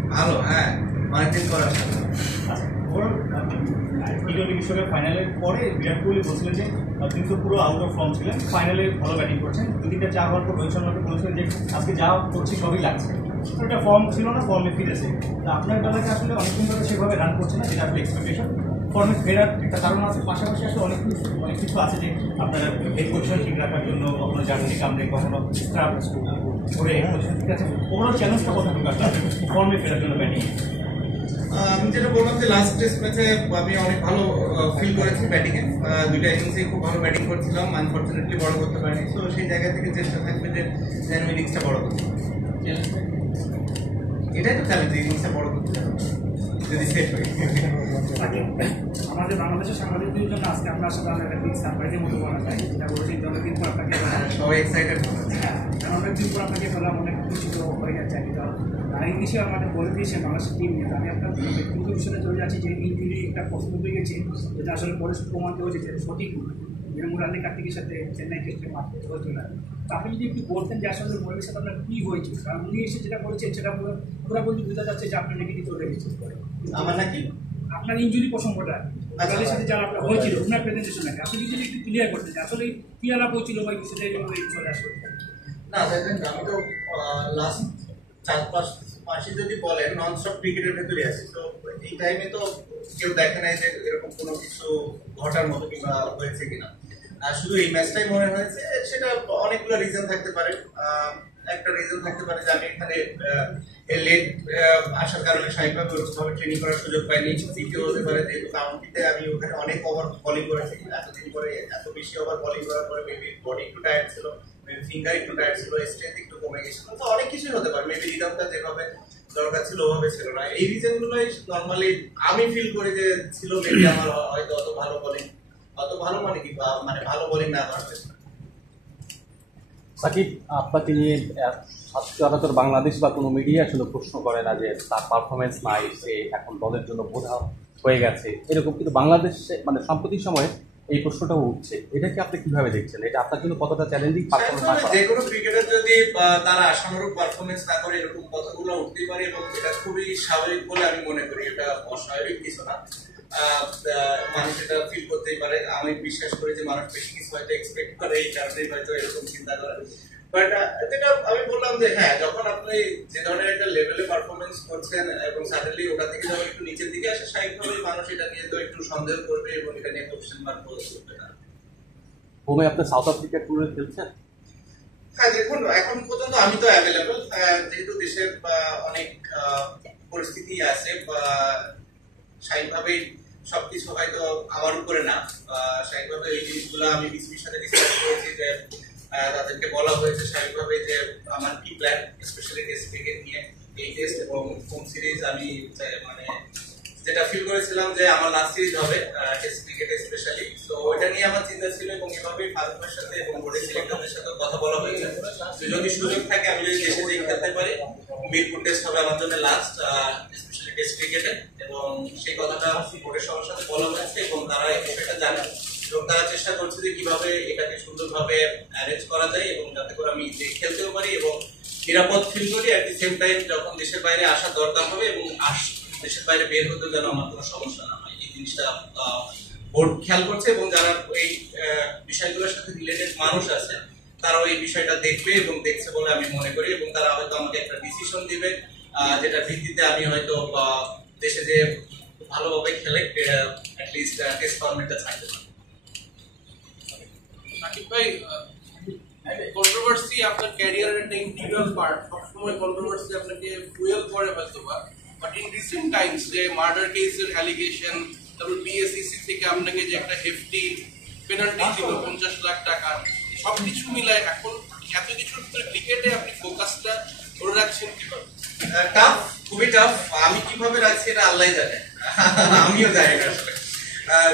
ভালো, হ্যাঁ, অনেকদিন পর আসা। আচ্ছা, ওর টি-20 বিশ্বকাপ ফাইনালের পরে বিরাট কোহলি বলছিলেন যে তিনি তো পুরো আউট অফ ফর্ম ছিলেন, ফাইনালে ভালো ব্যাটিং করছেন, 2-3টা 4 হওয়ার পর রোহিত শর্মাকে বলেছিলেন যে আজকে যা করছি সবই লাগছে, তো এটা ফর্ম ছিল না, ফর্মে ফিরেছে। তা আপনার বেলাকে আসলে অনেকদিন ধরে সেভাবে রান করছে না, যেটা আসলে এক্সপেকটেশন, ফর্মে ফেরার একটা কারণ আছে, পাশাপাশি আসলে অনেক কিছু আছে যে আপনার হেড পজিশন ঠিক রাখার জন্য কখনো জার্সি কামড়ে, কখনো স্ক্রাব করে হেড পজিশন ঠিক আছে, ওভারঅল চ্যালেঞ্জটা কতটুকু আসলে ফর্মে ফেরার জন্য ব্যাটিং? আমি যেটা বললাম যে লাস্ট টেস্ট ম্যাচে আমি অনেক ভালো ফিল করেছি ব্যাটিংয়ে, দুইটা ইনিংসেই খুব ভালো ব্যাটিং করছিলাম, আনফর্চুনেটলি বড় করতে পারিনি। তো সেই জায়গা থেকে চেষ্টা থাকবে যে ইনিংসটা বড় করতে, এটাই তো চ্যালেঞ্জ, ইনিংসটা বড় করতে যদি সেট হই। আমাদের বাংলাদেশের সাংবাদিকদের জন্য আজকে আপনার সাথে একটা বিগ সারপ্রাইজের মতো বলা যায়, যেটা বলেছি অনেকদিন পর আপনাকে সবাই এক্সাইটেড। হ্যাঁ, কারণ অনেকদিন পর আপনাকে বললাম, অনেক খুশি তো হয়ে যাচ্ছে আর কি। আর ইংলিশে আমাদের বলে দিয়েছে বাংলাদেশের টিম নিয়ে, আমি আপনার ব্যক্তিগত বিষয়ে চলে যাচ্ছি যে ইঞ্জুরি একটা প্রশ্ন হয়ে গেছে, যেটা আসলে পরে প্রমাণিত হয়েছে যে সঠিক মুরালি কার্তিকের সাথে চেন্নাই টেস্টে মাঠে হয়েছিল না। তো আপনি যদি একটু বলতেন যে আসলে মুরালির সাথে আপনার কী হয়েছে, কারণ উনি এসে যেটা করেছেন সেটা পুরোপুরি বোঝা যাচ্ছে যে আপনার নেগেটিভ চলে গেছে আমার নাকি আপনার ইঞ্জুরি প্রসঙ্গটা মুরালির সাথে যারা আপনার হয়েছিল ওনার প্রেজেন্টেশন আগে আপনি যদি একটু ক্লিয়ার করতেন যে আসলে কী আলাপ হয়েছিল বা সেটাই চলে আসবে না। দেখেন, আমি তো লাস্ট 4-5 মাসে যদি বলেন নন স্টপ ক্রিকেটের ভেতরে আছি, তো এই টাইমে তো কেউ দেখে নাই যে এরকম কোনো কিছু ঘটার মতো কিংবা হয়েছে কিনা। শুধু এই ম্যাচটাই মনে হয়েছে, সেটা অনেকগুলো রিজন থাকতে পারে। একটা রিজন থাকতে পারে যে আমি এখানে লেট আসার কারণে স্বাভাবিকভাবে ওরকমভাবে ট্রেনিং করার সুযোগ পাইনি। দ্বিতীয় হতে পারে যেহেতু কাউন্টিতে আমি ওখানে অনেক ওভার বোলিং করেছি, এতদিন পরে এত বেশি ওভার বোলিং করার পরে মেবি বডি একটু টায়ার্ড ছিল, ফিঙ্গার একটু টায়ার্ড ছিল, স্ট্রেংথ একটু কমে গেছিল, তো অনেক কিছুই হতে পারে। মেবি রিদমটা যেভাবে দরকার ছিল ওভাবে ছিল না। এই রিজনগুলোই নর্মালি আমি ফিল করি যে ছিল। মেবি আমার হয়তো অত ভালো মানে কি মানে ভালো বোলিং না করার চেষ্টা। সাকিব, আপনাকে নিয়ে সচরাচর বাংলাদেশ বা কোনো মিডিয়া আসলে প্রশ্ন করে না যে তার পারফরমেন্স নাই, সে এখন দলের জন্য বোঝা হয়ে গেছে, এরকম। কিন্তু বাংলাদেশে মানে সাম্প্রতিক সময়ে এই প্রশ্নটাও উঠছে, এটাকে আপনি কিভাবে দেখছেন? এটা আপনার জন্য কতটা চ্যালেঞ্জিং পারফরমেন্স? যে কোনো ক্রিকেটার যদি তারা আশানুরূপ পারফরমেন্স না করে, এরকম কথাগুলো উঠতেই পারে, এবং এটা খুবই স্বাভাবিক বলে আমি মনে করি। এটা অস্বাভাবিক কিছু না, মানুষ এটা ফিল করতেই পারে। আমি বিশ্বাস করি যে মানুষ বেশি কিছু হয়তো এক্সপেক্ট করে, এই কারণেই হয়তো এরকম চিন্তা করে। বাট যেটা আমি বললাম যে হ্যাঁ, যখন আপনি যে ধরনের একটা লেভেলে পারফরমেন্স করছেন এবং সাডেনলি ওটা থেকে যখন একটু নিচের দিকে আসে, স্বাভাবিকভাবেই মানুষ এটা নিয়ে তো একটু সন্দেহ করবে এবং এটা নিয়ে কোশ্চেন মার্ক করবে না। হোমে আপনি সাউথ আফ্রিকা ট্যুরে খেলছেন? হ্যাঁ, দেখুন, এখন পর্যন্ত আমি তো অ্যাভেলেবল, যেহেতু দেশের অনেক পরিস্থিতি আছে, স্বাভাবিকভাবেই সবকিছু হয়তো আমার উপরে না। স্বাভাবিকভাবে এই জিনিসগুলো আমি বিসিবির সাথে ডিসকাস করেছি, যে তাদেরকে বলা হয়েছে স্বাভাবিকভাবে যে আমার কি প্ল্যান, স্পেশালি টেস্ট ক্রিকেট নিয়ে। এই টেস্ট এবং হোম সিরিজ আমি মানে যেটা ফিল করেছিলাম যে আমার লাস্ট সিরিজ হবে টেস্ট ক্রিকেটে স্পেশালি, তো ওইটা নিয়ে আমার চিন্তা ছিল। এবং এভাবেই ফারুকের সাথে এবং বোর্ডের সিলেক্টরদের সাথে কথা বলা হয়েছে, যদি সুযোগ থাকে আমি যদি দেশে যেয়ে খেলতে পারি, মিরপুর টেস্ট হবে আমার জন্য লাস্ট, স্পেশালি টেস্ট ক্রিকেটে। এবং সেই কথাটা বোর্ডের সবার সাথে বলা হয়েছে এবং তারা এই বিষয়টা জানে এবং তারা চেষ্টা করছে যে কিভাবে এটাকে সুন্দরভাবে অ্যারেঞ্জ করা যায় এবং যাতে করে আমি খেলতেও পারি এবং নিরাপদ ফিল করি। অ্যাট দি সেম টাইম যখন দেশের বাইরে আসার দরকার হবে এবং দেশের বাইরে বের হতে যেন আমার কোনো সমস্যা না হয়, এই জিনিসটা বোর্ড খেয়াল করছে। এবং যারা এই বিষয়গুলোর সাথে রিলেটেড মানুষ আছে, তারাও এই বিষয়টা দেখবে এবং দেখছে বলে আমি মনে করি। এবং তারা হয়তো আমাকে একটা ডিসিশন দিবে, যেটা ভিত্তিতে আমি হয়তো দেশে যে ভালোভাবে খেলে অ্যাটলিস্ট টেস্ট ফরম্যাটটা থাকতে পারি। সাকিব ভাই, কন্ট্রোভার্সি আপনার ক্যারিয়ারের একটা ইন্টিগ্রাল পার্ট, সবসময় কন্ট্রোভার্সি আপনাকে ফুয়েল করে হয়তো বা, বাট ইন রিসেন্ট টাইমস যে মার্ডার কেসের অ্যালিগেশন, তারপর বিএসইসি থেকে আপনাকে যে একটা হেফটি পেনাল্টি ছিল 50 লাখ টাকা, সবকিছু মিলায় এখন এত কিছুর ভিতরে ক্রিকেটে আপনি ফোকাসটা ধরে রাখছেন কিভাবে? টাফ, খুবই টাফ। আমি কিভাবে রাখছি এটা আল্লাহ জানে, আমিও জানি না আসলে।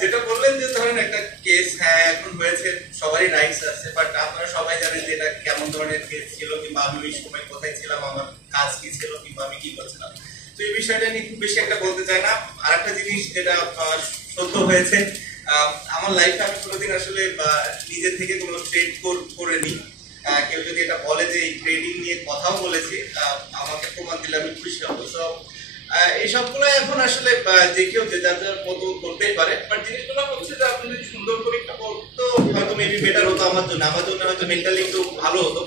যেটা বললেন যে ধরেন একটা কেস, হ্যাঁ এখন হয়েছে, সবারই রাইটস আছে, বাট আপনারা সবাই জানেন যে এটা কেমন ধরনের কেস ছিল, কিংবা আমি ওই সময় কোথায় ছিলাম, আমার কাজ কি ছিল, কিংবা আমি কি করছিলাম। তো এই বিষয়টা নিয়ে খুব বেশি একটা বলতে চাই না। আর একটা জিনিস যেটা সত্য হয়েছে, আমার লাইফে আমি কোনোদিন আসলে নিজের থেকে কোনো ট্রেড করিনি। কেউ যদি এটা বলে যে এই ট্রেডিং নিয়ে কথাও বলেছি, আমাকে প্রমাণ দিলে আমি খুশি হবো। সো এই সবগুলো এখন আসলে যে কেউ যে যার যার মতো করতেই পারে, বাট জিনিসগুলো হচ্ছে যে আপনি যদি সুন্দর করে একটা করতো হয়তো মেবি বেটার হতো আমার জন্য হয়তো মেন্টালি একটু ভালো হতো।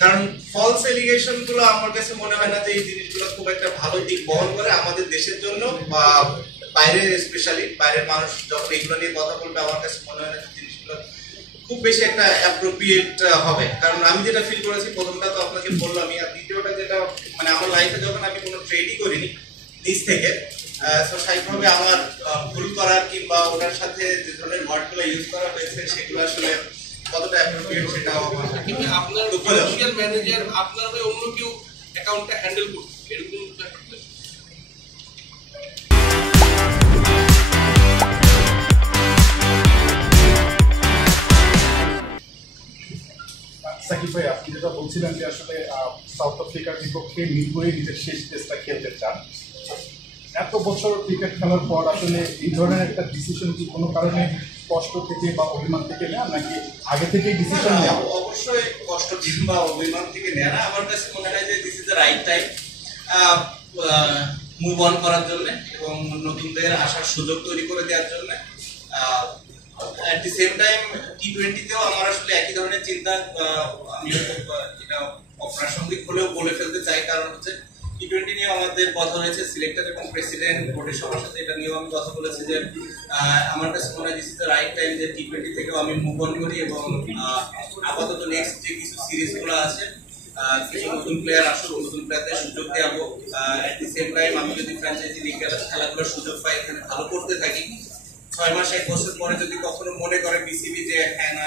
কারণ ফলস এলিগেশন গুলো আমার কাছে মনে হয় না যে এই জিনিসগুলো খুব একটা ভালো দিক বহন করে আমাদের দেশের জন্য, বা বাইরে স্পেশালি বাইরের মানুষ যখন এগুলো নিয়ে কথা বলবে আমার কাছে মনে হয় না যে জিনিসগুলো খুব বেশি একটা অ্যাপ্রোপ্রিয়েট হবে। কারণ আমি যেটা ফিল করেছি, প্রথমটা তো আপনাকে বললামই, আর দ্বিতীয়টা যেটা মানে আমার লাইফে যখন আমি কোনো ট্রেডই করিনি নিজ থেকে, তো স্বাভাবিকভাবে আমার ভুল করার কিংবা ওটার সাথে যে ধরনের ওয়ার্ডগুলো ইউজ করা হয়েছে সেগুলো আসলে কতটা অ্যাপ্রোপ্রিয়েট সেটাও কিন্তু আপনার ফিনান্সিয়াল ম্যানেজার আপনার হয়ে অন্য কেউ অ্যাকাউন্টটা হ্যান্ডেল করছে এরকম ব্যাপার। সাকিব ভাই, আপনি যেটা বলছিলেন যে আসলে সাউথ আফ্রিকার বিপক্ষে মিরপুরে নিজের শেষ টেস্টটা খেলতে চান, এত বছর ক্রিকেট খেলার পর আসলে এই ধরনের একটা ডিসিশন কি কোনো কারণে কষ্ট থেকে বা অভিমান থেকে নেওয়া, নাকি আগে থেকেই ডিসিশন নেওয়া? অবশ্যই কষ্ট কিংবা অভিমান থেকে নেওয়া না, আমার কাছে মনে হয় যে this is the right time move on করার জন্য এবং নতুনদের আসার সুযোগ তৈরি করে দেওয়ার জন্য। অ্যাট দি সেম টাইম টি-20তেও আমার আসলে একই ধরনের চিন্তা, আমি এটা অপ্রাসঙ্গিক হলেও বলে ফেলতে চাই, কারণ হচ্ছে টি-20 নিয়ে আমাদের কথা হয়েছে, সিলেক্টর এবং প্রেসিডেন্ট বোর্ডের সবার সাথে এটা নিয়েও আমি কথা বলেছি যে আমার কাছে মনে হয় this is the right time যে টি-20 থেকেও আমি মুভ অন করি এবং আপাতত নেক্সট যে কিছু সিরিজগুলো আছে কিছু নতুন প্লেয়ার আসুক, নতুন প্লেয়ারদের সুযোগ দেওয়াবো। অ্যাট দি সেম টাইম আমি যদি ফ্র্যাঞ্চাইজি লিগ খেলাগুলোর সুযোগ পাই, এখানে ভালো করতে থাকি, 6 মাস 1 বছর পরে যদি কখনো মনে করে বিসিবি যে হ্যাঁ না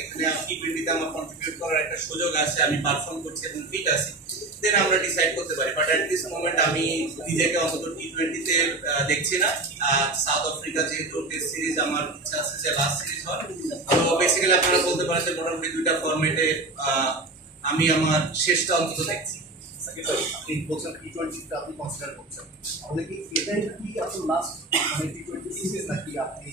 এখানে টি-20তে আমার কন্ট্রিবিউট করার একটা সুযোগ আছে, আমি পারফর্ম করছি এবং ফিট আছি, দেন আমরা ডিসাইড করতে পারি। বাট অ্যাট দিস মোমেন্ট আমি নিজেকে অন্তত টি-20তে দেখছি না। সাউথ আফ্রিকা যেহেতু টেস্ট সিরিজ আমার ইচ্ছা আছে যে লাস্ট সিরিজ হয়, তো বেসিক্যালি আপনারা বলতে পারেন যে মোটামুটি 2টা ফরম্যাটে আমি আমার শেষটা অন্তত দেখছি। আপনি বলছেন টি-20টা আপনি কনসিডার করছেন, তাহলে কি এটাই কি আপনার লাস্ট মানে টি-20 সিরিজ নাকি আপনি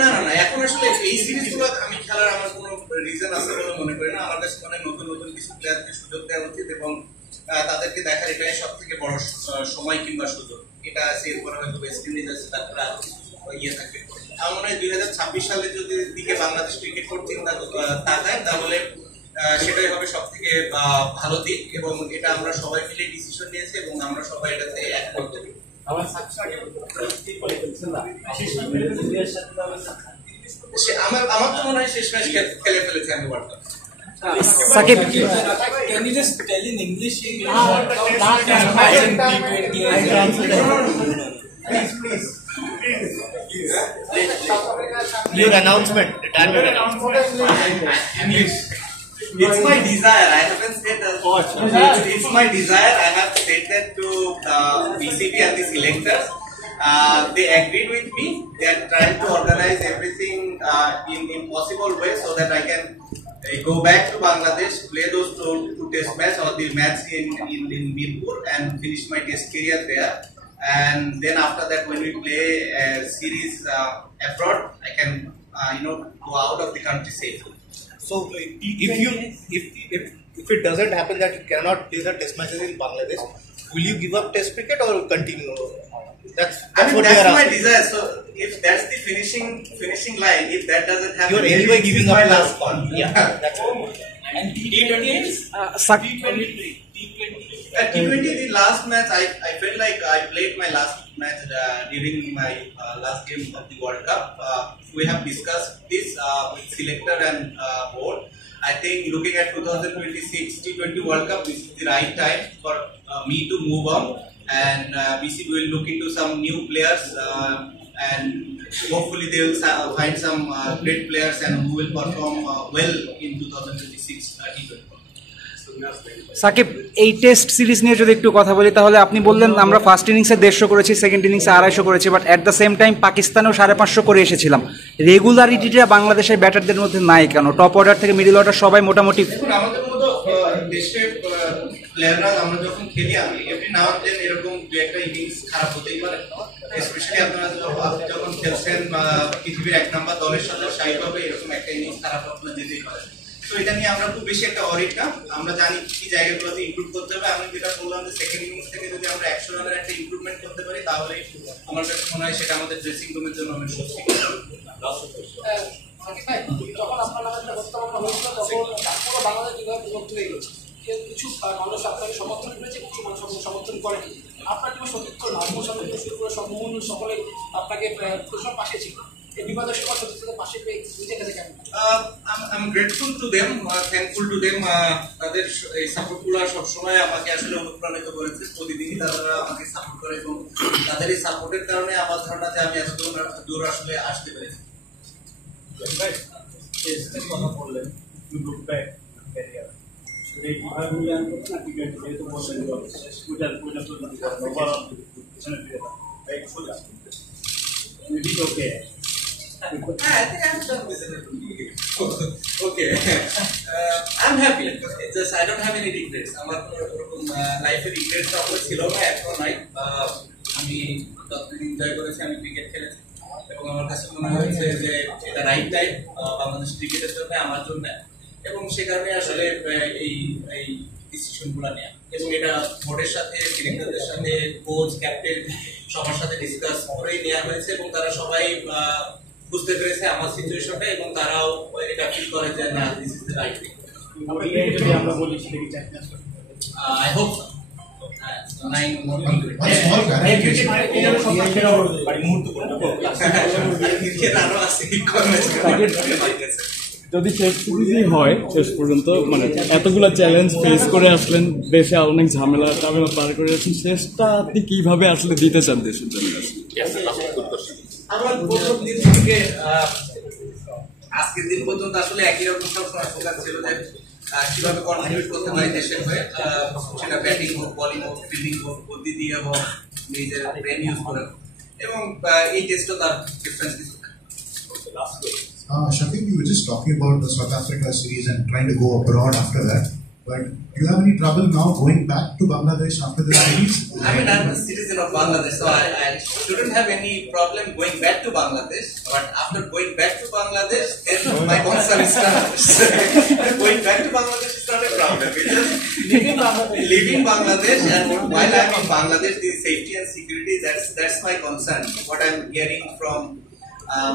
না না না, এখন আসলে এই সিরিজগুলো আমি খেলার আমার কোনো রিজন আছে বলে মনে করি না। আমার কাছে মনে হয় নতুন নতুন কিছু প্লেয়ারকে সুযোগ দেওয়া উচিত এবং তাদেরকে দেখার এটাই সব থেকে বড় সময় কিংবা সুযোগ। এটা আছে, এরপরে হয়তো ওয়েস্ট ইন্ডিজ আছে, তারপরে আরো ইয়ে থাকবে। আমার মনে হয় 2026 সালে যদি দিকে বাংলাদেশ ক্রিকেট বোর্ড চিন্তা তাকায় তাহলে সেটাই হবে সব থেকে ভালো দিক এবং এটা আমরা সবাই মিলে ডিসিশন নিয়েছি এবং আমরা সবাই এটাতে একমত হই। আমার তো মনে হয় শেষ ম্যাচ খেলে ফেলেছে আমি world cup. Sakib, can you just tell in English? your announcement, retirement English. It's my desire. I haven't said that. It's my desire. I have said that to BCB and the selectors. They agreed with me. They are trying to organize everything in possible way so that I can go back to Bangladesh, play those two test match or the match in Mirpur and finish my test career there. And then after that, when we play a series abroad, I can go out of the country safely. So if it doesn't happen that you cannot play the test matches in Bangladesh, will you give up test cricket or continue? That's my desire. So if that's the finishing line, if that doesn't happen, you're anyway giving up my last call. Yeah, that's all. And T20 is T20, the last match, I felt like I played my last match during my last game of the World Cup. We have discussed this with selector and board. I think looking at 2026 T20 World Cup, this is the right time for me to move on, and BCB will look into some new players and hopefully they will find some great players and who will perform well in 2026 T20. Shakib, এই test series নিয়ে যদি একটু কথা বলি, তাহলে আপনি বললেন আমরা ফার্স্ট ইনিংসে 150 করেছি, সেকেন্ড ইনিংসে 250 করেছি, but at the same time পাকিস্তানেও 550 করে এসেছিলাম। রেগুলারিটিটা বাংলাদেশের ব্যাটারদের মধ্যে নাই কেন? টপ অর্ডার থেকে মিডল অর্ডার সবাই মোটামুটি আমাদের মতো দেশের প্লেয়াররা আমরা যখন খেলি, আমি এভরি নাও এন্ড দেন এরকম দু একটা ইনিংস খারাপ হতেই পারে, স্পেশালি আপনারা যখন খেলছেন পৃথিবীর 1 নম্বর দলের সাথে স্বাভাবিকভাবে এরকম একটা ইনিংস খারাপ আপনার যেতেই পারে। তো এটা নিয়ে আমরা খুব বেশি একটা অরিড না, আমরা জানি কি জায়গাগুলোতে ইমপ্রুভ করতে হবে। আমি যেটা বললাম যে সেকেন্ড ইনিংস থেকে যদি আমরা 100 রানের একটা ইমপ্রুভমেন্ট করতে পারি তাহলে আমার কাছে মনে হয় সেটা আমাদের ড্রেসিং রুমের জন্য অনেক স্বস্তি। যখন আপনার নামে একটা প্রস্তাবনা হয়েছিল তখন পুরো বাংলাদেশ যেভাবে বিভক্ত হয়ে গেছে, কিছু মানুষ আপনাকে সমর্থন করেছে, কিছু মানুষ সমর্থন করেনি। আপনার যেমন সতীর্থ নাজমুল সাহেব শুরু করে সম্মোহন সকলে আপনাকে প্রশ্ন পাশে ছিল, এই বিবাদের সময় সতীর্থদের পাশে পেয়ে নিজের কাছে কেমন? I'm grateful to them, thankful to them. তাদের এই সাপোর্টগুলো সবসময় আমাকে আসলে অনুপ্রাণিত করেছে, প্রতিদিনই তারা আমাকে সাপোর্ট করে এবং তাদের এই সাপোর্টের কারণে আমার ধারণা যে আমি এত দূর আসলে আসতে পেরেছি। কথা বললেন you look back career সেটা কিভাবে মূল্যায়ন করতে না ক্রিকেট যেহেতু বলছেন পিছনে ফিরে রাইট সোজা maybe okay I think I'm done with it. Okay. I'm happy. Just I don't have any regrets. আমার ওরকম লাইফে রিগ্রেটস আসলে ছিল না, এখনো নাই। আমি যতদিন এনজয় করেছি, আমি ক্রিকেট খেলেছি এবং আমার কাছে মনে হয়েছে যে এটা রাইট টাইম বাংলাদেশ ক্রিকেটের জন্য, আমার জন্য, এবং সে কারণে আসলে এই ডিসিশনগুলো নেওয়া এবং এটা বোর্ডের সাথে, ডিরেক্টরদের সাথে, কোচ, ক্যাপ্টেন সবার সাথে ডিসকাস করেই নেওয়া হয়েছে এবং তারা সবাই বুঝতে পেরেছে আমার সিচুয়েশনটা এবং তারাও এটা ফিল করে যে না, this is the right thing. যদি আমরা বলি সেটা কি চ্যাম্পিয়ন্স আই হোপ যদি শেষ সিরিজই হয় শেষ পর্যন্ত, মানে এতগুলো চ্যালেঞ্জ ফেস করে আসলেন, দেশে অনেক ঝামেলা পার করে আসছেন, শেষটা আপনি কিভাবে আসলে দিতে চান দেশের জন্য? আমার প্রথম দিন থেকে আজকের দিন পর্যন্ত আসলে একই রকম সবসময় ফোকাস ছিল যে কিভাবে কন্ট্রিবিউট করতে পারি দেশের হয়ে, সেটা ব্যাটিং হোক, বলিং হোক, ফিল্ডিং হোক, বুদ্ধি দিয়ে হোক, নিজের ব্রেন ইউজ করে হোক, এবং এই টেস্টও তার ডিফারেন্স কিছু। Shafiq, you were just talking about the South Africa series and trying to go abroad after that. But do you have any trouble now going back to Bangladesh after the series? I mean, I'm a citizen of Bangladesh, so I shouldn't have any problem going back to Bangladesh. But after going back to Bangladesh, then my concern starts. Going back to Bangladesh is not a problem. It's just leaving Bangladesh, and while I'm in Bangladesh, the safety and security, that's my concern. What I'm hearing from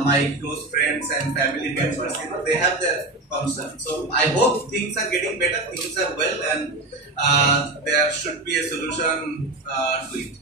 my close friends and family members, they have their concern. So I hope things are getting better, things are well, and there should be a solution to it.